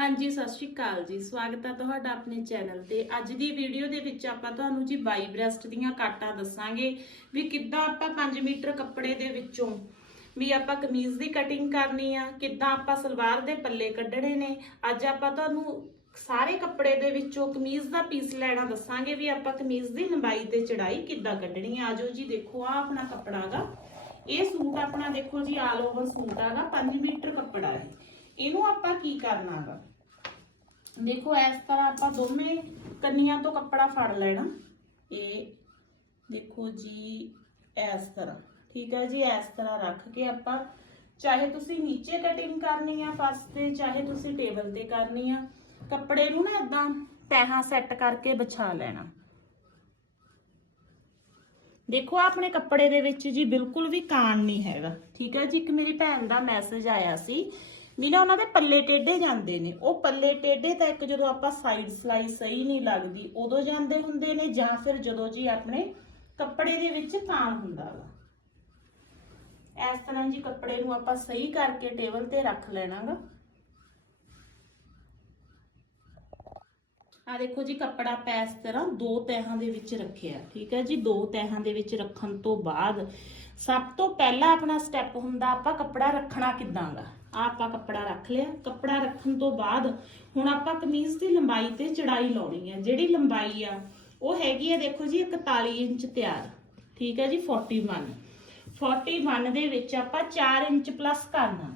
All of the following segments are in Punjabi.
ਹਾਂਜੀ, ਸਤਿ ਸ਼੍ਰੀ ਅਕਾਲ ਜੀ। ਸਵਾਗਤ ਹੈ ਤੁਹਾਡਾ ਆਪਣੇ ਚੈਨਲ ਤੇ। ਅੱਜ ਦੀ ਵੀਡੀਓ ਦੇ ਵਿੱਚ ਆਪਾਂ ਤੁਹਾਨੂੰ ਜੀ ਬਾਈ ਬ੍ਰੈਸਟ ਦੀਆਂ ਕਾਟਾਂ ਦੱਸਾਂਗੇ ਵੀ ਕਿੱਦਾਂ ਆਪਾਂ 5 ਮੀਟਰ ਕੱਪੜੇ ਦੇ ਵਿੱਚੋਂ ਵੀ ਆਪਾਂ ਕਮੀਜ਼ ਦੀ ਕਟਿੰਗ ਕਰਨੀ ਆ, ਕਿੱਦਾਂ ਆਪਾਂ ਸਲਵਾਰ ਦੇ ਪੱਲੇ ਕੱਢਣੇ ਨੇ। ਅੱਜ ਆਪਾਂ ਤੁਹਾਨੂੰ ਸਾਰੇ ਕੱਪੜੇ ਦੇ ਵਿੱਚੋਂ ਕਮੀਜ਼ ਦਾ ਪੀਸ ਲੈਣਾ ਦੱਸਾਂਗੇ ਵੀ ਆਪਾਂ ਕਮੀਜ਼ ਦੀ ਲੰਬਾਈ ਤੇ ਚੜਾਈ ਕਿੱਦਾਂ ਕੱਢਣੀ ਆ। ਆਜੋ ਜੀ, ਦੇਖੋ ਆ ਆਪਣਾ ਕੱਪੜਾ ਗਾ। ਇਹ ਸੂਟ ਆਪਣਾ ਦੇਖੋ ਜੀ ਆਲ ਓਵਰ ਸੂਟ ਆਗਾ 5 ਮੀਟਰ ਕੱਪੜਾ ਹੈ ਇਹਨੂੰ ਆਪਾਂ ਕੀ ਕਰਨਾਗਾ ਦੇਖੋ, ਇਸ ਤਰ੍ਹਾਂ ਆਪਾਂ ਦੋਵੇਂ ਕੰਨੀਆਂ ਤੋਂ ਕੱਪੜਾ ਫੜ ਲੈਣਾ। ਇਹ ਦੇਖੋ ਜੀ, ਇਸ ਤਰ੍ਹਾਂ। ਠੀਕ ਹੈ ਜੀ, ਇਸ ਤਰ੍ਹਾਂ ਰੱਖ ਕੇ ਆਪਾਂ, ਚਾਹੇ ਤੁਸੀਂ ਨੀਚੇ ਕਟਿੰਗ ਕਰਨੀ ਆ ਫਰਸ਼ ਤੇ, ਚਾਹੇ ਤੁਸੀਂ ਟੇਬਲ ਤੇ ਕਰਨੀ ਆ, ਕੱਪੜੇ ਨੂੰ ਨਾ ਇਦਾਂ ਤਹਾਂ ਸੈੱਟ ਕਰਕੇ ਵਿਛਾ ਲੈਣਾ। ਦੇਖੋ ਆਪਣੇ ਕੱਪੜੇ ਦੇ ਵਿੱਚ ਜੀ ਬਿਲਕੁਲ ਵੀ ਕਾਣ ਨਹੀਂ ਹੈਗਾ। ਠੀਕ ਹੈ ਜੀ, ਇੱਕ ਮੇਰੀ ਭੈਣ ਦਾ ਮੈਸੇਜ ਆਇਆ ਸੀ ਵੀ ਨਾ ਉਹਨਾਂ ਦੇ ਪੱਲੇ ਟੇਢੇ ਜਾਂਦੇ ਨੇ। ਉਹ ਪੱਲੇ ਟੇਢੇ ਤਾਂ ਇੱਕ ਜਦੋਂ ਆਪਾਂ ਸਾਈਡ ਸਲਾਈ ਸਹੀ ਨਹੀਂ ਲੱਗਦੀ, ਉਦੋਂ ਜਾਂਦੇ ਹੁੰਦੇ ਨੇ ਜਾਂ ਫਿਰ ਜਦੋਂ ਜੀ ਆਪਣੇ ਕੱਪੜੇ ਦੇ ਵਿੱਚ ਕਾਣ ਹੁੰਦਾ ਵਾ। ਇਸ ਤਰ੍ਹਾਂ ਜੀ ਕੱਪੜੇ ਨੂੰ ਆਪਾਂ ਸਹੀ ਕਰਕੇ ਟੇਬਲ ਤੇ ਰੱਖ ਲੈਣਾਗਾ ਆ ਦੇਖੋ ਜੀ ਕੱਪੜਾ ਆਪਾਂ ਇਸ ਤਰ੍ਹਾਂ ਦੋ ਤਹਾਂ ਦੇ ਵਿੱਚ ਰੱਖਿਆ, ਠੀਕ ਹੈ ਜੀ? ਦੋ ਤਹਾਂ ਦੇ ਵਿੱਚ ਰੱਖਣ ਤੋਂ ਬਾਅਦ ਸਭ ਤੋਂ ਪਹਿਲਾ ਆਪਣਾ ਸਟੈਪ ਹੁੰਦਾ ਆਪਾਂ ਕੱਪੜਾ ਰੱਖਣਾ ਕਿੱਦਾਂਗਾ ਆ ਆਪਾਂ ਕੱਪੜਾ ਰੱਖ ਲਿਆ। ਕੱਪੜਾ ਰੱਖਣ ਤੋਂ ਬਾਅਦ ਹੁਣ ਆਪਾਂ ਕਮੀਜ਼ ਦੀ ਲੰਬਾਈ ਤੇ ਚੜਾਈ ਲਾਉਣੀ ਹੈ ਜਿਹੜੀ ਲੰਬਾਈ ਆ, ਉਹ ਹੈਗੀ ਆ ਦੇਖੋ ਜੀ 41 ਇੰਚ ਤਿਆਰ, ਠੀਕ ਹੈ ਜੀ 41 41 ਦੇ ਵਿੱਚ ਆਪਾਂ 4 ਇੰਚ ਪਲੱਸ ਕਰਨਾ।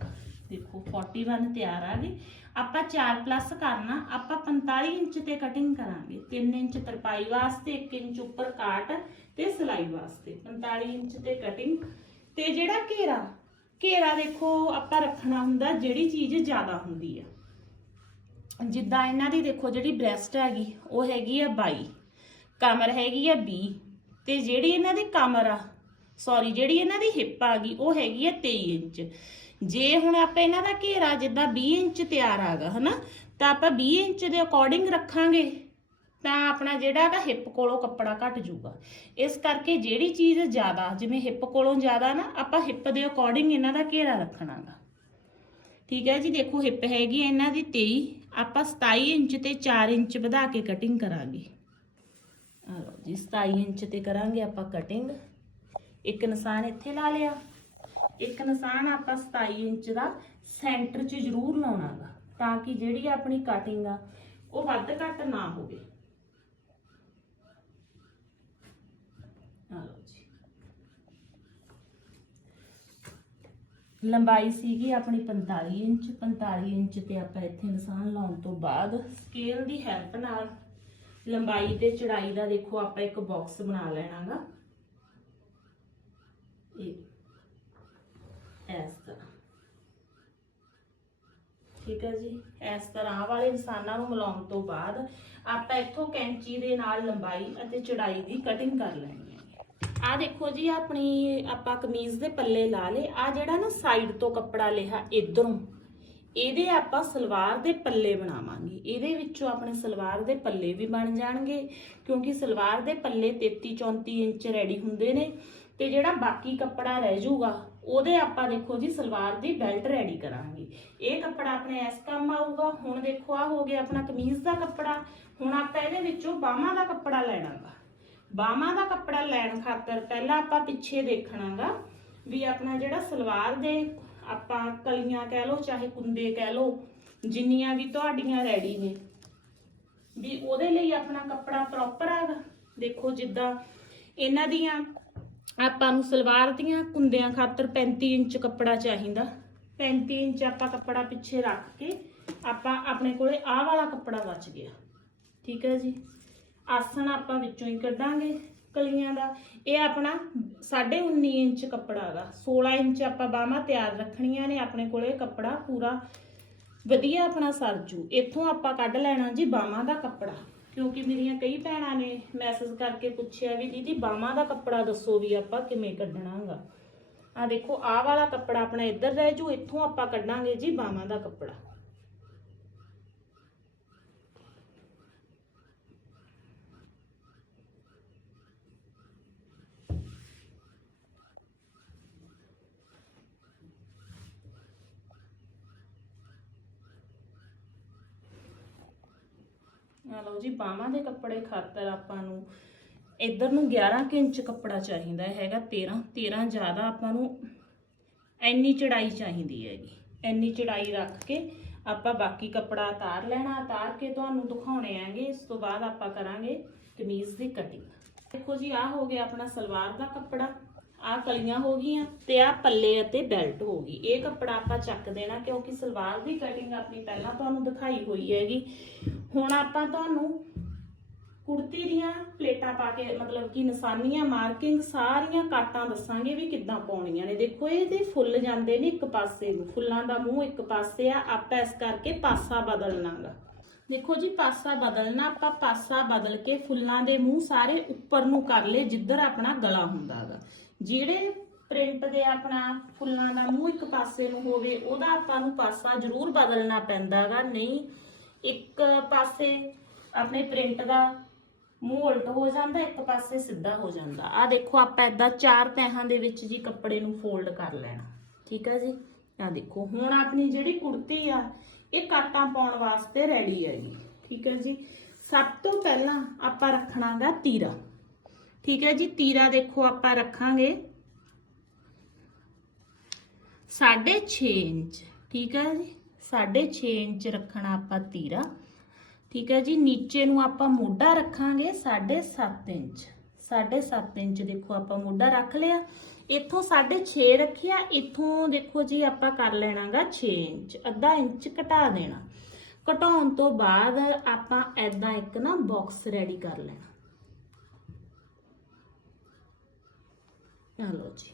ਦੇਖੋ 41 ਤਿਆਰ ਆ ਗਈ ਆਪਾਂ 4 ਪਲੱਸ ਕਰਨਾ, ਆਪਾਂ 45 ਇੰਚ ਤੇ ਕਟਿੰਗ ਕਰਾਂਗੇ। 3 ਇੰਚ ਤਰਪਾਈ ਵਾਸਤੇ 1 ਇੰਚ ਉੱਪਰ ਕਾਟ ਤੇ ਸਿਲਾਈ ਵਾਸਤੇ। 45 ਇੰਚ ਤੇ ਕਟਿੰਗ ਤੇ ਜਿਹੜਾ ਘੇਰਾ ਘੇਰਾ ਦੇਖੋ, ਆਪਾਂ ਰੱਖਣਾ ਹੁੰਦਾ ਜਿਹੜੀ ਚੀਜ਼ ਜ਼ਿਆਦਾ ਹੁੰਦੀ ਆ। ਜਿੱਦਾਂ ਇਹਨਾਂ ਦੀ ਦੇਖੋ, ਜਿਹੜੀ ਬ੍ਰੈਸਟ ਹੈਗੀ, ਉਹ ਹੈਗੀ ਆ 22 ਕਮਰ ਹੈਗੀ ਆ 20 ਤੇ ਜਿਹੜੀ ਇਹਨਾਂ ਦੀ ਕਮਰ ਆ ਸੌਰੀ ਜਿਹੜੀ ਇਹਨਾਂ ਦੀ ਹਿੱਪ ਆ ਗਈ, ਉਹ ਹੈਗੀ ਆ 23 ਇੰਚ। ਜੇ ਹੁਣ ਆਪਾਂ ਇਹਨਾਂ ਦਾ ਘੇਰਾ ਜਿੱਦਾਂ 20 ਇੰਚ ਤਿਆਰ ਆਗਾ ਹਨਾ, ਤਾਂ ਆਪਾਂ 20 ਇੰਚ ਦੇ ਅਕੋਰਡਿੰਗ ਰੱਖਾਂਗੇ। ਤਾਂ ਆਪਣਾ ਜਿਹੜਾ ਹੈਗਾ ਹਿੱਪ ਕੋਲੋਂ ਕੱਪੜਾ ਘਟ ਜਾਊਗਾ। ਇਸ ਕਰਕੇ ਜਿਹੜੀ ਚੀਜ਼ ਜ਼ਿਆਦਾ, ਜਿਵੇਂ ਹਿੱਪ ਕੋਲੋਂ ਜ਼ਿਆਦਾ ਨਾ, ਆਪਾਂ ਹਿੱਪ ਦੇ ਅਕੋਰਡਿੰਗ ਇਹਨਾਂ ਦਾ ਘੇਰਾ ਰੱਖਣਾਗਾ। ਠੀਕ ਹੈ ਜੀ, ਦੇਖੋ ਹਿੱਪ ਹੈਗੀ ਇਹਨਾਂ ਦੀ 23 ਆਪਾਂ 27 ਇੰਚ ਤੇ 4 ਇੰਚ ਵਧਾ ਕੇ ਕਟਿੰਗ ਕਰਾਂਗੇ। ਆ ਲਓ ਜੀ 27 ਇੰਚ ਤੇ ਕਰਾਂਗੇ ਆਪਾਂ ਕਟਿੰਗ ਇੱਕ ਨਿਸ਼ਾਨ ਇੱਥੇ ਲਾ ਲਿਆ। ਇੱਕ ਨਿਸ਼ਾਨ ਆਪਾਂ 27 ਇੰਚ ਦਾ ਸੈਂਟਰ 'ਚ ਜ਼ਰੂਰ ਲਾਉਣਾਗਾ, ਤਾਂ ਕਿ ਜਿਹੜੀ ਆਪਣੀ ਕਟਿੰਗ ਆ, ਉਹ ਵੱਧ ਘੱਟ ਨਾ ਹੋਵੇ ਆ ਲਓ ਜੀ ਲੰਬਾਈ ਸੀਗੀ ਆਪਣੀ 45 ਇੰਚ 45 ਇੰਚ ਤੇ ਆਪਾਂ ਇੱਥੇ ਨਿਸ਼ਾਨ ਲਾਉਣ ਤੋਂ ਬਾਅਦ ਸਕੇਲ ਦੀ ਹੈਲਪ ਨਾਲ ਲੰਬਾਈ ਤੇ ਚੜਾਈ ਦਾ ਦੇਖੋ ਆਪਾਂ ਇੱਕ ਬਾਕਸ ਬਣਾ ਲੈਣਾਗਾ। ਇਹ ਇਸ ਤਰ੍ਹਾਂ। ਠੀਕ ਹੈ ਜੀ, ਇਸ ਤਰ੍ਹਾਂ ਵਾਲੇ ਨਿਸ਼ਾਨਾਂ ਨੂੰ ਮਿਲਾਉਣ ਤੋਂ ਬਾਅਦ ਆਪਾਂ ਇੱਥੋਂ ਕੈਂਚੀ ਦੇ ਨਾਲ ਲੰਬਾਈ ਅਤੇ ਚੜਾਈ ਦੀ ਕਟਿੰਗ ਕਰ ਲੈਣੀ। ਆ ਦੇਖੋ ਜੀ, ਆਪਣੀ ਆਪਾਂ ਕਮੀਜ਼ ਦੇ ਪੱਲੇ ਲਾ ਲੇ ਆ ਜਿਹੜਾ ਨਾ ਸਾਈਡ ਤੋਂ ਕੱਪੜਾ ਲਿਆ ਇਧਰੋਂ, ਇਹਦੇ ਆਪਾਂ ਸਲਵਾਰ ਦੇ ਪੱਲੇ ਬਣਾਵਾਂਗੇ। ਇਹਦੇ ਵਿੱਚੋਂ ਆਪਣੇ ਸਲਵਾਰ ਦੇ ਪੱਲੇ ਵੀ ਬਣ ਜਾਣਗੇ, ਕਿਉਂਕਿ ਸਲਵਾਰ ਦੇ ਪੱਲੇ 33 34 ਇੰਚ ਰੈਡੀ ਹੁੰਦੇ ਨੇ ਤੇ ਜਿਹੜਾ ਬਾਕੀ ਕੱਪੜਾ ਰਹਿ ਜਾਊਗਾ, ਉਹਦੇ ਆਪਾਂ ਦੇਖੋ ਜੀ, ਸਲਵਾਰ ਦੀ ਬੈਲਟ ਰੈਡੀ ਕਰਾਂਗੇ। ਇਹ ਕੱਪੜਾ ਆਪਣੇ ਇਸ ਕੰਮ ਆਊਗਾ। ਹੁਣ ਦੇਖੋ, ਆ ਹੋ ਗਿਆ ਆਪਣਾ ਕਮੀਜ਼ ਦਾ ਕੱਪੜਾ। ਹੁਣ ਆਪਾਂ ਇਹਦੇ ਵਿੱਚੋਂ ਬਾਹਾਂ ਦਾ ਕੱਪੜਾ ਲੈਣਾਗਾ। ਬਾਹਾਂ ਦਾ ਕੱਪੜਾ ਲੈਣ ਖਾਤਰ ਪਹਿਲਾਂ ਆਪਾਂ ਪਿੱਛੇ ਦੇਖਣਾਗਾ ਵੀ ਆਪਣਾ ਜਿਹੜਾ ਸਲਵਾਰ ਦੇ ਆਪਾਂ ਕਲੀਆਂ ਕਹਿ ਲਓ, ਚਾਹੇ ਕੁੰਦੇ ਕਹਿ ਲਓ, ਜਿੰਨੀਆਂ ਵੀ ਤੁਹਾਡੀਆਂ ਰੈਡੀ ਨੇ। ਵੀ ਉਹਦੇ ਲਈ ਆਪਣਾ ਕੱਪੜਾ ਪ੍ਰੋਪਰ ਆਗਾ। ਦੇਖੋ ਜਿੱਦਾਂ ਇਹਨਾਂ ਦੀਆਂ ਆਪਾਂ ਨੂੰ ਸਲਵਾਰ ਦੀਆਂ ਕੁੰਦਿਆਂ ਖਾਤਰ 35 ਇੰਚ ਕੱਪੜਾ ਚਾਹੀਦਾ। 35 ਇੰਚ ਆਪਾਂ ਕੱਪੜਾ ਪਿੱਛੇ ਰੱਖ ਕੇ ਆਪਾਂ ਆਪਣੇ ਕੋਲੇ ਆਹ ਵਾਲਾ ਕੱਪੜਾ ਬਚ ਗਿਆ। ਠੀਕ ਹੈ ਜੀ? ਆਸਣ ਆਪਾਂ ਵਿੱਚੋਂ ਹੀ ਕੱਢਾਂਗੇ ਕਲੀਆਂ ਦਾ। ਇਹ ਆਪਣਾ 19.5 ਇੰਚ ਕੱਪੜਾ ਹੈਗਾ 16 ਇੰਚ ਆਪਾਂ ਬਾਹਾਂ ਤਿਆਰ ਰੱਖਣੀਆਂ ਨੇ, ਆਪਣੇ ਕੋਲੇ ਕੱਪੜਾ ਪੂਰਾ। ਵਧੀਆ ਆਪਣਾ ਸਰਜੂ ਇੱਥੋਂ ਆਪਾਂ ਕੱਢ ਲੈਣਾ ਜੀ ਬਾਹਾਂ ਦਾ ਕੱਪੜਾ। ਕਿਉਂਕਿ ਮੇਰੀਆਂ ਕਈ ਭੈਣਾਂ ਨੇ ਮੈਸੇਜ ਕਰਕੇ ਪੁੱਛਿਆ ਵੀ ਦੀਦੀ ਬਾਹਾਂ ਦਾ ਕੱਪੜਾ ਦੱਸੋ ਵੀ ਆਪਾਂ ਕਿਵੇਂ ਕੱਢਣਾਗਾ ਆ ਦੇਖੋ, ਆਹ ਵਾਲਾ ਕੱਪੜਾ ਆਪਣਾ ਇੱਧਰ ਰਹਿ ਜੂ, ਇੱਥੋਂ ਆਪਾਂ ਕੱਢਾਂਗੇ ਜੀ ਬਾਹਾਂ ਦਾ ਕੱਪੜਾ। ਆ ਲਓ ਜੀ, ਬਾਹਾਂ ਦੇ ਕੱਪੜੇ ਖਾਤਰ ਆਪਾਂ ਨੂੰ ਇੱਧਰ ਨੂੰ 11 ਇੰਚ ਕੱਪੜਾ ਚਾਹੀਦਾ ਹੈਗਾ 13 13 ਜ਼ਿਆਦਾ ਆਪਾਂ ਨੂੰ ਇੰਨੀ ਚੜਾਈ ਚਾਹੀਦੀ ਹੈਗੀ। ਐਨੀ ਚੜਾਈ ਰੱਖ ਕੇ ਆਪਾਂ ਬਾਕੀ ਕੱਪੜਾ ਉਤਾਰ ਲੈਣਾ, ਉਤਾਰ ਕੇ ਤੁਹਾਨੂੰ ਦਿਖਾਉਣੇ ਆਂਗੇ, ਇਸ ਤੋਂ ਬਾਅਦ ਆਪਾਂ ਕਰਾਂਗੇ ਕਮੀਜ਼ ਦੀ ਕਟਿੰਗ ਦੇਖੋ ਜੀ, ਆਹ ਹੋ ਗਿਆ ਆਪਣਾ ਸਲਵਾਰ ਦਾ ਕੱਪੜਾ। ਆਹ ਕਲੀਆਂ ਹੋ ਗਈਆਂ ਤੇ ਆਹ ਪੱਲੇ ਅਤੇ ਬੈਲਟ ਹੋ ਗਈ। ਇਹ ਕੱਪੜਾ ਆਪਾਂ ਚੱਕ ਦੇਣਾ ਕਿਉਂਕਿ ਸਲਵਾਰ ਦੀ ਕਟਿੰਗ ਆਪਣੀ ਪਹਿਲਾਂ ਤੁਹਾਨੂੰ ਦਿਖਾਈ ਹੋਈ ਹੈਗੀ। ਹੁਣ ਆਪਾਂ ਤੁਹਾਨੂੰ ਕੁੜਤੀ ਦੀਆਂ ਪਲੇਟਾਂ ਪਾ ਕੇ, ਮਤਲਬ ਕਿ ਨਿਸ਼ਾਨੀਆਂ ਮਾਰਕਿੰਗ ਸਾਰੀਆਂ ਕਾਟਾਂ ਦੱਸਾਂਗੇ ਵੀ ਕਿੱਦਾਂ ਪਾਉਣੀਆਂ ਨੇ। ਦੇਖੋ, ਇਹ ਇਹਦੇ ਫੁੱਲ ਜਾਂਦੇ ਨੇ ਇੱਕ ਪਾਸੇ ਨੂੰ, ਫੁੱਲਾਂ ਦਾ ਮੂੰਹ ਇੱਕ ਪਾਸੇ ਆ, ਆਪਾਂ ਇਸ ਕਰਕੇ ਪਾਸਾ ਬਦਲਣਾਗਾ। ਦੇਖੋ ਜੀ, ਪਾਸਾ ਬਦਲਣਾ, ਆਪਾਂ ਪਾਸਾ ਬਦਲ ਕੇ ਫੁੱਲਾਂ ਦੇ ਮੂੰਹ ਸਾਰੇ ਉੱਪਰ ਨੂੰ ਕਰ ਲਏ, ਜਿੱਧਰ ਆਪਣਾ ਗਲਾ ਹੁੰਦਾਗਾ ਜਿਹੜੇ ਪ੍ਰਿੰਟ ਦੇ ਆਪਣਾ ਫੁੱਲਾਂ ਦਾ ਮੂੰਹ ਇੱਕ ਪਾਸੇ ਨੂੰ ਹੋਵੇ, ਉਹਦਾ ਆਪਾਂ ਨੂੰ ਪਾਸਾ ਜ਼ਰੂਰ ਬਦਲਣਾ ਪੈਂਦਾਗਾ ਨਹੀਂ, ਇੱਕ ਪਾਸੇ ਆਪਣੇ ਪ੍ਰਿੰਟ ਦਾ ਮੂੰਹ ਉਲਟ ਹੋ ਜਾਂਦਾ, ਇੱਕ ਪਾਸੇ ਸਿੱਧਾ ਹੋ ਜਾਂਦਾ। ਆ ਦੇਖੋ, ਆਪਾਂ ਏਦਾਂ ਚਾਰ ਤਹਾਂ ਦੇ ਵਿੱਚ ਜੀ ਕੱਪੜੇ ਨੂੰ ਫੋਲਡ ਕਰ ਲੈਣਾ। ਠੀਕ ਆ ਜੀ? ਆ ਦੇਖੋ, ਹੁਣ ਆਪਣੀ ਜਿਹੜੀ ਕੁੜਤੀ ਆ ਇਹ ਕਾਟਾਂ ਪਾਉਣ ਵਾਸਤੇ ਰੈਡੀ ਹੈਗੀ ਠੀਕ ਹੈ ਜੀ। ਸਭ ਤੋਂ ਪਹਿਲਾਂ ਆਪਾਂ ਰੱਖਣਾਗਾ ਤੀਰਾ। ਠੀਕ ਹੈ ਜੀ, ਤੀਰਾ ਦੇਖੋ ਆਪਾਂ ਰੱਖਾਂਗੇ। 6.5 ਇੰਚ। ਠੀਕ ਹੈ ਜੀ 6.5 ਇੰਚ ਰੱਖਣਾ ਆਪਾਂ ਤੀਰਾ। ਠੀਕ ਹੈ ਜੀ, ਨੀਚੇ ਨੂੰ ਆਪਾਂ ਮੋਢਾ ਰੱਖਾਂਗੇ 7.5 ਇੰਚ। 7.5 ਇੰਚ ਦੇਖੋ ਆਪਾਂ ਮੋਢਾ ਰੱਖ ਲਿਆ। ਇੱਥੋਂ 6.5 ਰੱਖਿਆ, ਇੱਥੋਂ ਦੇਖੋ ਜੀ ਆਪਾਂ ਕਰ ਲੈਣਾਗਾ 6 ਇੰਚ, ਅੱਧਾ ਇੰਚ ਘਟਾ ਦੇਣਾ। ਘਟਾਉਣ ਤੋਂ ਬਾਅਦ ਆਪਾਂ ਐਦਾਂ ਇੱਕ ਨਾ ਬਾਕਸ ਰੈਡੀ ਕਰ ਲੈਣਾ। ਆ ਲਓ ਜੀ।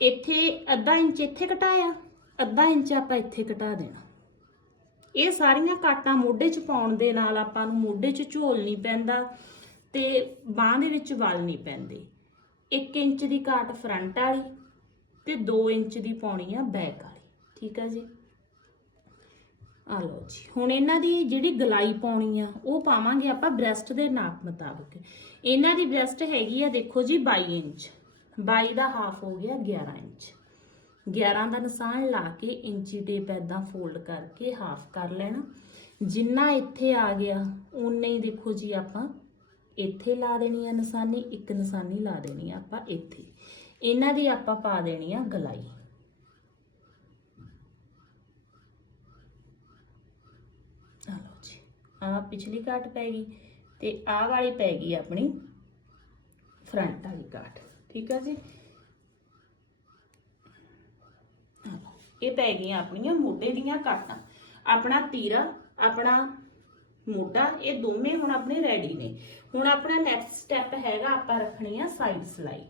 ਇੱਥੇ ਅੱਧਾ ਇੰਚ ਇੱਥੇ ਘਟਾਇਆ, ਅੱਧਾ ਇੰਚ ਆਪਾਂ ਇੱਥੇ ਘਟਾ ਦੇਣਾ। ਇਹ ਸਾਰੀਆਂ ਕਾਟਾਂ ਮੋਢੇ 'ਚ ਪਾਉਣ ਦੇ ਨਾਲ ਆਪਾਂ ਨੂੰ ਮੋਢੇ 'ਚ ਝੋਲ ਨਹੀਂ ਪੈਂਦਾ ਤੇ ਬਾਹ ਦੇ ਵਿੱਚ ਵਲ ਨਹੀਂ ਪੈਂਦੇ। 1 ਇੰਚ ਦੀ ਕਾਟ ਫਰੰਟ ਵਾਲੀ ਤੇ 2 ਇੰਚ ਦੀ ਪਾਉਣੀ ਆ ਬੈਕ ਵਾਲੀ, ਠੀਕ ਆ ਜੀ? ਆ ਲਓ ਜੀ, ਹੁਣ ਇਹਨਾਂ ਦੀ ਜਿਹੜੀ ਗਲਾਈ ਪਾਉਣੀ ਆ, ਉਹ ਪਾਵਾਂਗੇ ਆਪਾਂ ਬ੍ਰੈਸਟ ਦੇ ਨਾਪ ਮੁਤਾਬਕ। ਇਹਨਾਂ ਦੀ ਬ੍ਰੈਸਟ ਹੈਗੀ ਆ ਦੇਖੋ ਜੀ 22 ਇੰਚ 22 ਦਾ ਹਾਫ ਹੋ ਗਿਆ 11 ਇੰਚ। 11 ਦਾ ਨਿਸ਼ਾਨ ਲਾ ਕੇ ਇੰਚੀ ਟੇਪ ਐਦਾਂ ਫੋਲਡ ਕਰਕੇ ਹਾਫ ਕਰ ਲੈਣਾ। ਜਿੰਨਾ ਇੱਥੇ ਆ ਗਿਆ ਉਨੇ ਹੀ ਦੇਖੋ ਜੀ ਆਪਾਂ ਇੱਥੇ ਲਾ ਦੇਣੀ ਆ ਨਿਸ਼ਾਨੀ, ਇੱਕ ਨਿਸ਼ਾਨੀ ਲਾ ਦੇਣੀ ਆ ਆਪਾਂ ਇੱਥੇ। ਇਹਨਾਂ ਦੀ ਆਪਾਂ ਪਾ ਦੇਣੀ ਆ ਗਲਾਈ। ਆ ਜੀ ਆ ਪਿਛਲੀ ਕਾਟ ਪੈ ਗਈ ਤੇ ਆਹ ਵਾਲੀ ਪੈ ਗਈ ਆਪਣੀ ਫਰੰਟ ਵਾਲੀ ਕਾਟ, ਠੀਕ ਆ ਜੀ? ਇਹ ਪੈ ਗਈਆਂ ਆਪਣੀਆਂ ਮੋਢੇ ਦੀਆਂ ਕਾਟਾਂ। ਆਪਣਾ ਤੀਰਾ, ਆਪਣਾ ਮੋਢਾ, ਇਹ ਦੋਵੇਂ ਹੁਣ ਆਪਣੇ ਰੈਡੀ ਨੇ। ਹੁਣ ਆਪਣਾ ਨੈਕਸਟ ਸਟੈਪ ਹੈਗਾ, ਆਪਾਂ ਰੱਖਣੀ ਆ ਸਾਈਡ ਸਲਾਈ।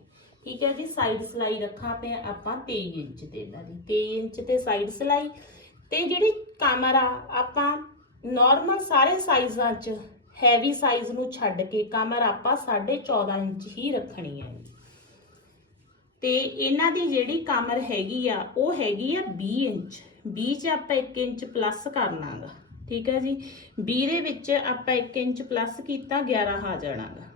ਠੀਕ ਹੈ ਜੀ ਸਾਈਡ ਸਲਾਈ ਰੱਖਾਂ ਤੇ ਆਪਾਂ 23 ਇੰਚ ਤੇ ਇਹਨਾਂ ਦੀ। 23 ਇੰਚ ਤੇ ਸਾਈਡ ਸਲਾਈ। ਤੇ ਜਿਹੜੀ ਕਮਰ ਆ, ਆਪਾਂ ਨਾਰਮਲ ਸਾਰੇ ਸਾਈਜ਼ਾਂ 'ਚ ਹੈਵੀ ਸਾਈਜ਼ ਨੂੰ ਛੱਡ ਕੇ ਕਮਰ ਆਪਾਂ 14.5 ਇੰਚ ਹੀ ਰੱਖਣੀ ਹੈ ਤੇ ਇਹਨਾਂ ਦੀ ਜਿਹੜੀ ਕਮਰ ਹੈਗੀ ਆ, ਉਹ ਹੈਗੀ ਆ 20 ਇੰਚ। 20 ਚ ਆਪਾਂ 1 ਇੰਚ ਪਲੱਸ ਕਰਨਾਗਾ ਠੀਕ ਹੈ ਜੀ। 20 ਦੇ ਵਿੱਚ ਆਪਾਂ 1 ਇੰਚ ਪਲੱਸ ਕੀਤਾ 11 ਆ ਜਾਣਾਗਾ।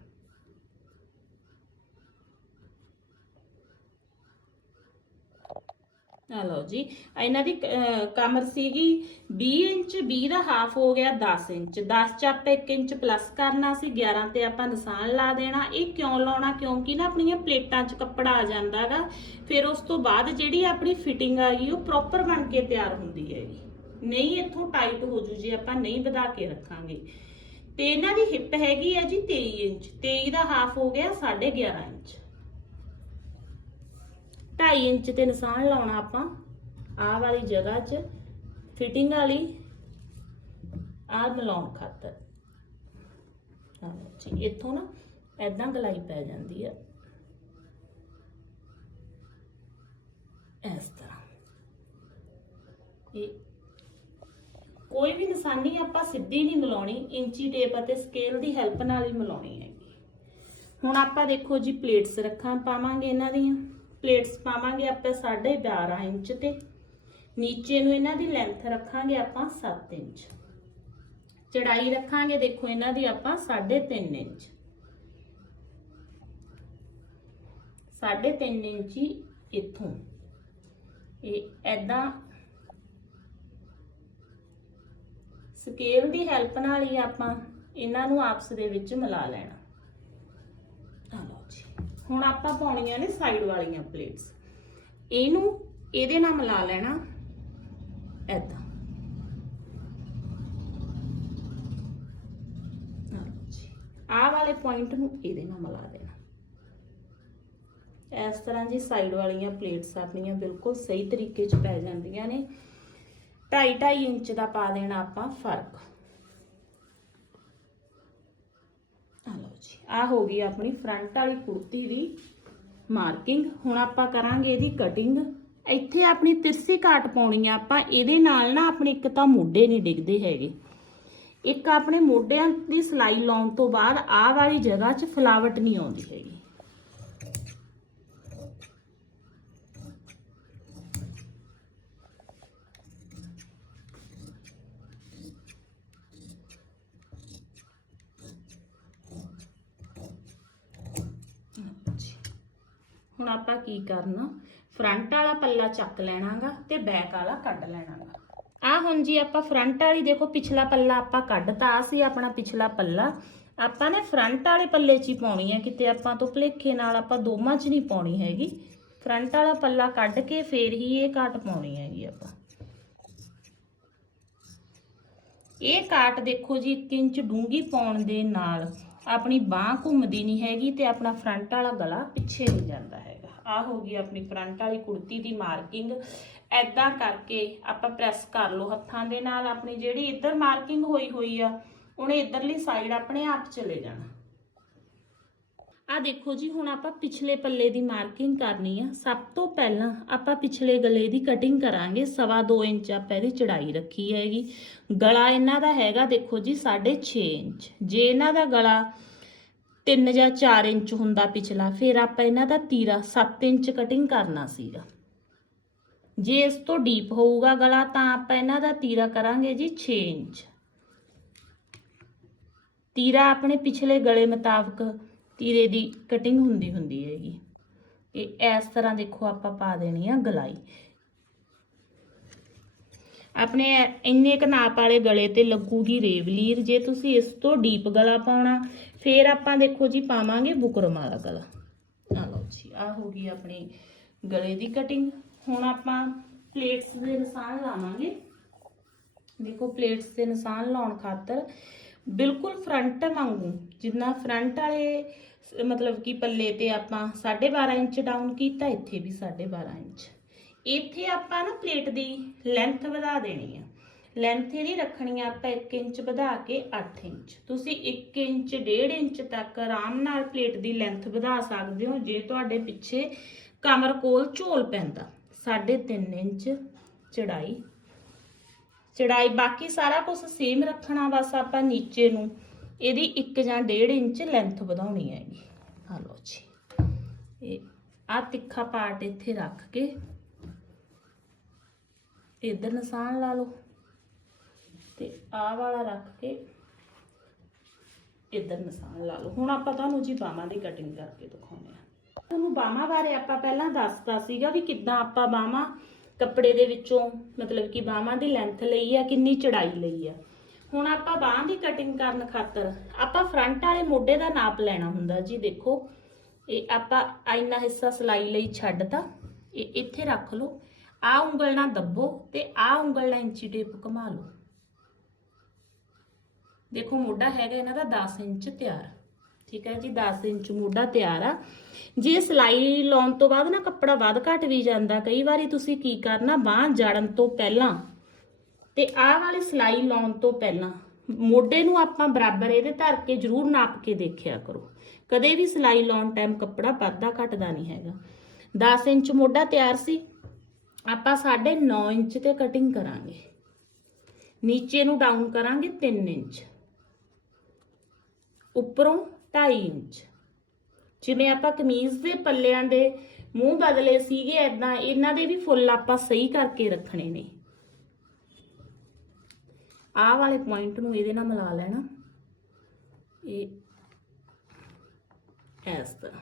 ਆ ਲਓ ਜੀ। ਇਹਨਾਂ ਦੀ ਕਮਰ ਸੀਗੀ 20 ਇੰਚ 20 ਦਾ ਹਾਫ ਹੋ ਗਿਆ 10 ਇੰਚ। 10 ਚ ਆਪਾਂ 1 ਇੰਚ ਪਲੱਸ ਕਰਨਾ ਸੀ 11 ਤੇ ਆਪਾਂ ਨਿਸ਼ਾਨ ਲਾ ਦੇਣਾ। ਇਹ ਕਿਉਂ ਲਾਉਣਾ? ਕਿਉਂਕਿ ਨਾ ਆਪਣੀਆਂ ਪਲੇਟਾਂ 'ਚ ਕੱਪੜਾ ਆ ਜਾਂਦਾਗਾ। ਫਿਰ ਉਸ ਤੋਂ ਬਾਅਦ ਜਿਹੜੀ ਆਪਣੀ ਫਿਟਿੰਗ ਆ ਗਈ, ਉਹ ਪ੍ਰੋਪਰ ਬਣ ਕੇ ਤਿਆਰ ਹੁੰਦੀ ਹੈਗੀ। ਨਹੀਂ ਇੱਥੋਂ ਟਾਈਟ ਹੋ ਜੂ ਜੇ ਆਪਾਂ ਨਹੀਂ ਵਧਾ ਕੇ ਰੱਖਾਂਗੇ। ਤੇ ਇਹਨਾਂ ਦੀ ਹਿੱਪ ਹੈਗੀ ਹੈ ਜੀ 23 ਇੰਚ। 23 ਦਾ ਹਾਫ ਹੋ ਗਿਆ 11.5 ਇੰਚ। 2.5 ਇੰਚ ਤੇ ਨਿਸ਼ਾਨ ਲਾਉਣਾ ਆਪਾਂ। ਆਹ ਵਾਲੀ ਜਗ੍ਹਾ 'ਚ ਫਿਟਿੰਗ ਵਾਲੀ। ਆਹ ਮਿਲਾਉਣ ਖਾਤਰ। ਜੀ, ਇੱਥੋਂ ਨਾ ਐਦਾਂ ਗਲਾਈ ਪੈ ਜਾਂਦੀ ਹੈ ਇਸ ਤਰ੍ਹਾਂ। ਇਹ ਕੋਈ ਵੀ ਨਿਸ਼ਾਨੀ ਆਪਾਂ ਸਿੱਧੀ ਨਹੀਂ ਮਿਲਾਉਣੀ, ਇੰਚੀ ਟੇਪ ਅਤੇ ਸਕੇਲ ਦੀ ਹੈਲਪ ਨਾਲ ਹੀ ਮਿਲਾਉਣੀ ਹੈਗੀ। ਹੁਣ ਆਪਾਂ ਦੇਖੋ ਜੀ ਪਲੇਟਸ ਰੱਖਾਂ ਪਾਵਾਂਗੇ ਇਹਨਾਂ ਦੀਆਂ। ਪਲੇਟਸ ਪਾਵਾਂਗੇ ਆਪਾਂ 12.5 ਇੰਚ ਤੇ। ਨੀਚੇ ਨੂੰ ਇਹਨਾਂ ਦੀ ਲੈਂਥ ਰੱਖਾਂਗੇ ਆਪਾਂ 7 ਇੰਚ। ਚੜਾਈ ਰੱਖਾਂਗੇ ਦੇਖੋ ਇਹਨਾਂ ਦੀ ਆਪਾਂ 3.5 ਇੰਚ। 3.5 ਇੰਚੀ ਇੱਥੋਂ। ਇਹ ਐਦਾਂ ਸਕੇਲ ਦੀ ਹੈਲਪ ਨਾਲ ਹੀ ਆਪਾਂ ਇਹਨਾਂ ਨੂੰ ਆਪਸ ਦੇ ਵਿੱਚ ਮਿਲਾ ਲੈਣਾ। ਆ ਲਓ ਜੀ। ਹੁਣ ਆਪਾਂ ਪਾਉਣੀਆਂ ਨੇ ਸਾਈਡ ਵਾਲੀਆਂ ਪਲੇਟਸ ਇਹਨੂੰ ਇਹਦੇ ਨਾਲ ਮਿਲਾ ਲੈਣਾ ਐਦਾਂ ਆਹ ਵਾਲੇ ਪੁਆਇੰਟ ਨੂੰ ਇਹਦੇ ਨਾਲ ਮਿਲਾ ਦੇਣਾ। ਇਸ ਤਰ੍ਹਾਂ ਜੀ ਸਾਈਡ ਵਾਲੀਆਂ ਪਲੇਟਸ ਆਪਣੀਆਂ ਬਿਲਕੁਲ ਸਹੀ ਤਰੀਕੇ 'ਚ ਪੈ ਜਾਂਦੀਆਂ ਨੇ। 2.5 2.5 ਇੰਚ ਦਾ ਪਾ ਦੇਣਾ ਆਪਾਂ ਫ਼ਰਕ। ਆ ਲਓ ਜੀ ਆ ਹੋ ਗਈ ਆਪਣੀ ਫਰੰਟ ਵਾਲੀ ਕੁੜਤੀ ਦੀ ਮਾਰਕਿੰਗ ਹੁਣ ਆਪਾਂ ਕਰਾਂਗੇ ਇਹਦੀ ਕਟਿੰਗ ਇੱਥੇ ਆਪਣੀ ਤਿਰਸੀ ਕਾਟ ਪਾਉਣੀ ਆ ਆਪਾਂ, ਇਹਦੇ ਨਾਲ ਨਾ ਆਪਣੇ ਇੱਕ ਤਾਂ ਮੋਢੇ ਨਹੀਂ ਡਿੱਗਦੇ ਹੈਗੇ। ਇੱਕ ਆਪਣੇ ਮੋਢਿਆਂ ਦੀ ਸਲਾਈ ਲਾਉਣ ਤੋਂ ਬਾਅਦ ਆਹ ਵਾਲੀ ਜਗ੍ਹਾ 'ਚ ਫਲਾਵਟ ਨਹੀਂ ਆਉਂਦੀ ਹੈਗੀ ਜੀ। ਹੁਣ ਆਪਾਂ ਕੀ ਕਰਨਾ? ਫਰੰਟ ਵਾਲਾ ਪੱਲਾ ਚੱਕ ਲੈਣਾਗਾ ਤੇ ਬੈਕ ਵਾਲਾ ਕੱਢ ਲੈਣਾਗਾ। ਆ ਹੁਣ ਜੀ ਆਪਾਂ ਫਰੰਟ ਵਾਲੀ ਦੇਖੋ, ਪਿਛਲਾ ਪੱਲਾ ਆਪਾਂ ਕੱਢਤਾ ਆ ਸੀ ਆਪਣਾ ਪਿਛਲਾ ਪੱਲਾ। ਆਪਾਂ ਨੇ ਫਰੰਟ ਵਾਲੇ ਪੱਲੇ 'ਚ ਹੀ ਪਾਉਣੀ ਹੈ, ਕਿਤੇ ਆਪਾਂ ਤੋਂ ਭਲੇਖੇ ਨਾਲ ਆਪਾਂ ਦੋਵਾਂ 'ਚ ਨਹੀਂ ਪਾਉਣੀ ਹੈਗੀ। ਫਰੰਟ ਵਾਲਾ ਪੱਲਾ ਕੱਢ ਕੇ ਫੇਰ ਹੀ ਇਹ ਕਾਟ ਪਾਉਣੀ ਹੈਗੀ ਆਪਾਂ। ਇਹ ਕਾਟ ਦੇਖੋ ਜੀ 1 ਇੰਚ ਡੂੰਗੀ ਪਾਉਣ ਦੇ ਨਾਲ ਆਪਣੀ ਬਾਹ ਘੁੰਮਦੀ ਨਹੀਂ ਹੈਗੀ ਤੇ ਆਪਣਾ ਫਰੰਟ ਵਾਲਾ ਗਲਾ ਪਿੱਛੇ ਨਹੀਂ ਜਾਂਦਾ ਹੈਗਾ। ਆ ਹੋ ਗਈ ਆਪਣੀ ਫਰੰਟ ਵਾਲੀ ਕੁੜਤੀ ਦੀ ਮਾਰਕਿੰਗ ਐਦਾਂ ਕਰਕੇ ਆਪਾਂ ਪ੍ਰੈਸ ਕਰ ਲਓ ਹੱਥਾਂ ਦੇ ਨਾਲ। ਆਪਣੀ ਜਿਹੜੀ ਇੱਧਰ ਮਾਰਕਿੰਗ ਹੋਈ ਹੋਈ ਆ, ਉਹਨੇ ਇੱਧਰਲੀ ਸਾਈਡ ਆਪਣੇ ਆਪ ਚਲੇ ਜਾਣਾ। ਆ ਦੇਖੋ ਜੀ, ਹੁਣ ਆਪਾਂ ਪਿਛਲੇ ਪੱਲੇ ਦੀ ਮਾਰਕਿੰਗ ਕਰਨੀ ਆ। ਸਭ ਤੋਂ ਪਹਿਲਾਂ ਆਪਾਂ ਪਿਛਲੇ ਗਲੇ ਦੀ ਕਟਿੰਗ ਕਰਾਂਗੇ। ਸਵਾ 2 ਇੰਚ ਆਪਾਂ ਇਹਦੀ ਚੜਾਈ ਰੱਖੀ ਹੈਗੀ। ਗਲਾ ਇਹਨਾਂ ਦਾ ਹੈਗਾ ਦੇਖੋ ਜੀ 6.5 ਇੰਚ। ਜੇ ਇਹਨਾਂ ਦਾ ਗਲਾ 3 ਜਾਂ 4 ਇੰਚ ਹੁੰਦਾ ਪਿਛਲਾ, ਫਿਰ ਆਪਾਂ ਇਹਨਾਂ ਦਾ ਤੀਰਾ 7 ਇੰਚ ਕਟਿੰਗ ਕਰਨਾ ਸੀਗਾ। ਜੇ ਇਸ ਤੋਂ ਡੀਪ ਹੋਊਗਾ ਗਲਾ, ਤਾਂ ਆਪਾਂ ਇਹਨਾਂ ਦਾ ਤੀਰਾ ਕਰਾਂਗੇ ਜੀ 6 ਇੰਚ। ਤੀਰਾ ਆਪਣੇ ਪਿਛਲੇ ਗਲੇ ਮੁਤਾਬਕ ਤੀਰੇ ਦੀ ਕਟਿੰਗ ਹੁੰਦੀ ਹੁੰਦੀ ਹੈਗੀ। ਇਹ ਇਸ ਤਰ੍ਹਾਂ ਦੇਖੋ ਆਪਾਂ ਪਾ ਦੇਣੀ ਆ ਗਲਾਈ। ਆਪਣੇ ਇੰਨੇ ਕ ਨਾਪ ਵਾਲੇ ਗਲੇ ਤੇ ਲੱਗੂਗੀ ਰੇਵਲੀਰ। ਜੇ ਤੁਸੀਂ ਇਸ ਤੋਂ ਡੀਪ ਗਲਾ ਪਾਉਣਾ, ਫੇਰ ਆਪਾਂ ਦੇਖੋ ਜੀ ਪਾਵਾਂਗੇ ਬੁਕਰਮ ਵਾਲਾ ਗਲਾ। ਆ ਲਓ ਜੀ ਆ ਹੋ ਗਈ ਆਪਣੀ ਗਲੇ ਦੀ ਕਟਿੰਗ ਹੁਣ ਆਪਾਂ ਪਲੇਟਸ ਦੇ ਨਿਸ਼ਾਨ ਲਾਵਾਂਗੇ। ਦੇਖੋ ਪਲੇਟਸ ਦੇ ਨਿਸ਼ਾਨ ਲਾਉਣ ਖਾਤਰ ਬਿਲਕੁਲ ਫਰੰਟ ਵਾਂਗੂ, ਜਿੰਨਾ ਫਰੰਟ ਵਾਲੇ ਸ- ਮਤਲਬ ਕਿ ਪੱਲੇ ਤੇ ਆਪਾਂ 12.5 ਇੰਚ ਡਾਊਨ ਕੀਤਾ, ਇੱਥੇ ਵੀ 12.5 ਇੰਚ। ਇੱਥੇ ਆਪਾਂ ਨਾ ਪਲੇਟ ਦੀ ਲੈਂਥ ਵਧਾ ਦੇਣੀ ਆ। ਲੈਂਥ ਇਹਦੀ ਰੱਖਣੀ ਆ ਆਪਾਂ 1 ਇੰਚ ਵਧਾ ਕੇ 8 ਇੰਚ। ਤੁਸੀਂ 1 ਇੰਚ 1.5 ਇੰਚ ਤੱਕ ਆਰਾਮ ਨਾਲ ਪਲੇਟ ਦੀ ਲੈਂਥ ਵਧਾ ਸਕਦੇ ਹੋ, ਜੇ ਤੁਹਾਡੇ ਪਿੱਛੇ ਕਮਰ ਕੋਲ ਝੋਲ ਪੈਂਦਾ। 3.5 ਇੰਚ ਚੜਾਈ ਚੜਾਈ, ਬਾਕੀ ਸਾਰਾ ਕੁਝ ਸੇਮ ਰੱਖਣਾ ਬਸ ਆਪਾਂ ਨੀਚੇ ਨੂੰ। ਇਹਦੀ 1 ਜਾਂ 1.5 ਇੰਚ ਲੈਂਥ ਵਧਾਉਣੀ ਹੈਗੀ। ਆ ਲਓ ਜੀ। ਇਹ ਆ ਤਿੱਖਾ ਪਾਰਟ ਇੱਥੇ ਰੱਖ ਕੇ ਇਧਰ ਨਿਸ਼ਾਨ ਲਾ ਲਓ ਤੇ ਆਹ ਵਾਲਾ ਰੱਖ ਕੇ ਇਧਰ ਨਿਸ਼ਾਨ ਲਾ ਲਓ। ਹੁਣ ਆਪਾਂ ਤੁਹਾਨੂੰ ਜੀ ਬਾਹਾਂ ਦੀ ਕਟਿੰਗ ਕਰਕੇ ਦਿਖਾਉਂਦੇ ਆ ਤੁਹਾਨੂੰ ਬਾਹਾਂ ਬਾਰੇ ਆਪਾਂ ਪਹਿਲਾਂ ਦੱਸਤਾ ਸੀਗਾ ਵੀ ਕਿੱਦਾਂ ਆਪਾਂ ਬਾਹਾਂ ਕੱਪੜੇ ਦੇ ਵਿੱਚੋਂ, ਮਤਲਬ ਕਿ ਬਾਹਾਂ ਦੀ ਲੈਂਥ ਲਈ ਆ, ਕਿੰਨੀ ਚੜਾਈ ਲਈ ਆ। ਹੁਣ ਆਪਾਂ ਬਾਹਾਂ ਦੀ ਕਟਿੰਗ ਕਰਨ ਖਾਤਰ, ਆਪਾਂ ਫਰੰਟ ਵਾਲੇ ਮੋਢੇ ਦਾ ਨਾਪ ਲੈਣਾ ਹੁੰਦਾ ਜੀ, ਦੇਖੋ। ਇਹ ਆਪਾਂ ਇੰਨਾ ਹਿੱਸਾ ਸਲਾਈ ਲਈ ਛੱਡਤਾ, ਇਹ ਇੱਥੇ ਰੱਖ ਲਓ। ਆ ਉਂਗਲ ਨਾਲ ਦੱਬੋ ਤੇ ਆ ਉਂਗਲ ਨਾਲ ਇੰਚੀ ਟੇਪ ਘੁਮਾ ਲਓ। ਦੇਖੋ, ਮੋਢਾ ਹੈਗਾ ਇਹਨਾਂ ਦਾ 10 ਇੰਚ ਤਿਆਰ। ਠੀਕ ਹੈ ਜੀ 10 ਇੰਚ ਮੋਢਾ ਤਿਆਰ ਆ। ਜੇ ਸਲਾਈ ਲਾਉਣ ਤੋਂ ਬਾਅਦ ਨਾ ਕੱਪੜਾ ਵੱਧ ਘਟ ਵੀ ਜਾਂਦਾ, ਕਈ ਵਾਰੀ ਤੁਸੀਂ ਕੀ ਕਰਨਾ, ਬਾਹ ਜੜਨ ਤੋਂ ਪਹਿਲਾਂ ਤੇ ਆਹ ਵਾਲੀ ਸਲਾਈ ਲਾਉਣ ਤੋਂ ਪਹਿਲਾਂ ਮੋਢੇ ਨੂੰ ਆਪਾਂ ਬਰਾਬਰ ਇਹਦੇ ਧਰ ਕੇ ਜ਼ਰੂਰ ਨਾਪ ਕੇ ਦੇਖਿਆ ਕਰੋ। ਕਦੇ ਵੀ ਸਲਾਈ ਲਾਉਣ ਟਾਈਮ ਕੱਪੜਾ ਵੱਧਦਾ ਘਟਦਾ ਨਹੀਂ ਹੈਗਾ। 10 ਇੰਚ ਮੋਢਾ ਤਿਆਰ ਸੀ, ਆਪਾਂ 9.5 ਇੰਚ ਤੇ ਕਟਿੰਗ ਕਰਾਂਗੇ। ਨੀਚੇ ਨੂੰ ਡਾਊਨ ਕਰਾਂਗੇ 3 ਇੰਚ। ਉੱਪਰੋਂ 2.5 ਇੰਚ। ਜਿਵੇਂ ਆਪਾਂ ਕਮੀਜ਼ ਦੇ ਪੱਲਿਆਂ ਦੇ ਮੂੰਹ ਬਦਲੇ ਸੀਗੇ ਐਦਾਂ ਇਹਨਾਂ ਦੇ ਵੀ ਫੁੱਲ ਆਪਾਂ ਸਹੀ ਕਰਕੇ ਰੱਖਣੇ ਨੇ। ਆਹ ਵਾਲੇ ਪੁਆਇੰਟ ਨੂੰ ਇਹਦੇ ਨਾਲ ਮਿਲਾ ਲੈਣਾ। ਇਹ ਇਸ ਤਰ੍ਹਾਂ।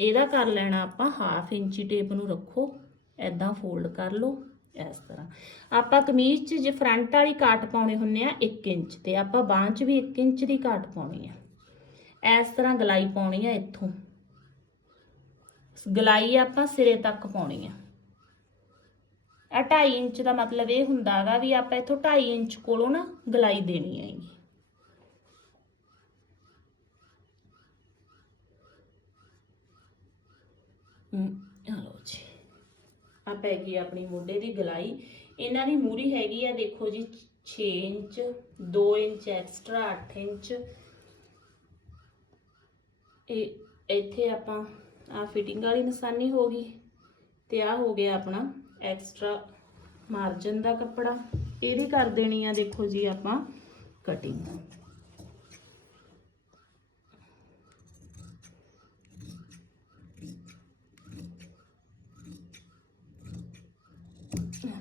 ਇਹਦਾ ਕਰ ਲੈਣਾ ਆਪਾਂ ਹਾਫ ਇੰਚੀ ਟੇਪ ਨੂੰ ਰੱਖੋ। ਐਦਾਂ ਫੋਲਡ ਕਰ ਲਓ। ਇਸ ਤਰ੍ਹਾਂ। ਆਪਾਂ ਕਮੀਜ਼ 'ਚ ਜੇ ਫਰੰਟ ਵਾਲੀ ਕਾਟ ਪਾਉਣੇ ਹੁੰਨੇ ਆ 1 ਇੰਚ ਤੇ ਆਪਾਂ ਬਾਂਹ 'ਚ ਵੀ 1 ਇੰਚ ਦੀ ਕਾਟ ਪਾਉਣੀ ਆ। ਇਸ ਤਰ੍ਹਾਂ ਗਲਾਈ ਪਾਉਣੀ ਆ ਇੱਥੋਂ। ਗਲਾਈ ਆਪਾਂ ਸਿਰੇ ਤੱਕ ਪਾਉਣੀ ਆ। ਇਹ 2.5 ਇੰਚ ਦਾ ਮਤਲਬ ਇਹ ਹੁੰਦਾ ਹੈਗਾ ਵੀ ਆਪਾਂ ਇੱਥੋਂ 2.5 ਇੰਚ ਕੋਲੋਂ ਨਾ ਗਲਾਈ ਦੇਣੀ ਹੈਗੀ। ਹਮ, ਆ ਪੈ ਗਈ ਆਪਣੀ ਮੋਢੇ ਦੀ ਗਲਾਈ। ਇਹਨਾਂ ਦੀ ਮੂਰੀ ਹੈਗੀ ਆ, ਦੇਖੋ ਜੀ 6 ਇੰਚ 2 ਇੰਚ ਐਕਸਟਰਾ 8 ਇੰਚ। ਇਹ ਇੱਥੇ ਆਪਾਂ ਆ ਫਿਟਿੰਗ ਵਾਲੀ ਨਿਸ਼ਾਨੀ ਹੋ ਗਈ ਤੇ ਆ ਹੋ ਗਿਆ ਆਪਣਾ ਐਕਸਟਰਾ ਮਾਰਜਨ ਦਾ ਕੱਪੜਾ। ਇਹਦੀ ਕਰ ਦੇਣੀ ਆ, ਦੇਖੋ ਜੀ ਆਪਾਂ ਕਟਿੰਗ ਲਓ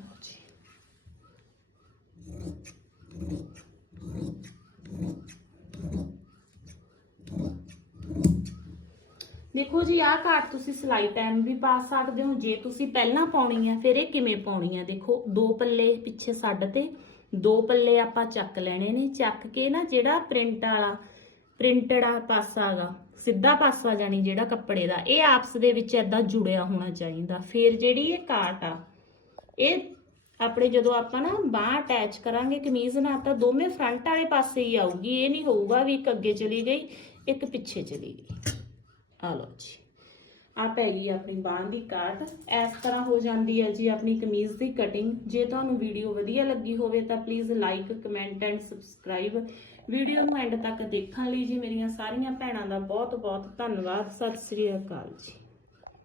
ਦੇਖੋ ਜੀ, ਆਹ ਕਾਟ ਤੁਸੀਂ ਸਿਲਾਈ ਟਾਈਮ ਵੀ ਪਾ ਸਕਦੇ ਹੋ। ਜੇ ਤੁਸੀਂ ਪਹਿਲਾਂ ਪਾਉਣੀ ਆ ਫਿਰ ਇਹ ਕਿਵੇਂ ਪਾਉਣੀ ਆ ਦੇਖੋ, ਦੋ ਪੱਲੇ ਪਿੱਛੇ ਛੱਡ ਤੇ, ਦੋ ਪੱਲੇ ਆਪਾਂ ਚੱਕ ਲੈਣੇ ਨੇ। ਚੱਕ ਕੇ ਨਾ ਜਿਹੜਾ ਪ੍ਰਿੰਟ ਵਾਲਾ, ਪ੍ਰਿੰਟਡ ਆ ਪਾਸਾ ਗਾ, ਸਿੱਧਾ ਪਾਸਾ ਜਾਨੀ ਜਿਹੜਾ ਕੱਪੜੇ ਦਾ, ਇਹ ਆਪਸ ਦੇ ਵਿੱਚ ਐਦਾਂ ਜੁੜਿਆ ਹੋਣਾ ਚਾਹੀਦਾ। ਫਿਰ ਜਿਹੜੀ ਇਹ ਕਾਟ ਆ ਇਹ ਆਪਣੇ ਜਦੋਂ ਆਪਾਂ ਨਾ ਬਾਹ ਅਟੈਚ ਕਰਾਂਗੇ, ਕਮੀਜ਼ ਨਾਲ, ਤਾਂ ਦੋਵੇਂ ਫਰੰਟ ਵਾਲੇ ਪਾਸੇ ਹੀ ਆਊਗੀ। ਇਹ ਨਹੀਂ ਹੋਊਗਾ ਵੀ ਇੱਕ ਅੱਗੇ ਚਲੀ ਗਈ, ਇੱਕ ਪਿੱਛੇ ਚਲੀ ਗਈ। ਆ ਲਓ ਜੀ। ਆ ਪੈ ਗਈ ਆਪਣੀ ਬਾਂਹ ਦੀ ਕਾਟ। ਇਸ ਤਰ੍ਹਾਂ ਹੋ ਜਾਂਦੀ ਹੈ ਜੀ ਆਪਣੀ ਕਮੀਜ਼ ਦੀ ਕਟਿੰਗ ਜੇ ਤੁਹਾਨੂੰ ਵੀਡੀਓ ਵਧੀਆ ਲੱਗੀ ਹੋਵੇ, ਤਾਂ please like comment and subscribe video ਨੂੰ ਐਂਡ ਤੱਕ ਦੇਖਣ ਲਈ ਜੀ ਮੇਰੀਆਂ ਸਾਰੀਆਂ ਭੈਣਾਂ ਦਾ ਬਹੁਤ ਬਹੁਤ ਧੰਨਵਾਦ। ਸਤਿ ਸ੍ਰੀ ਅਕਾਲ ਜੀ।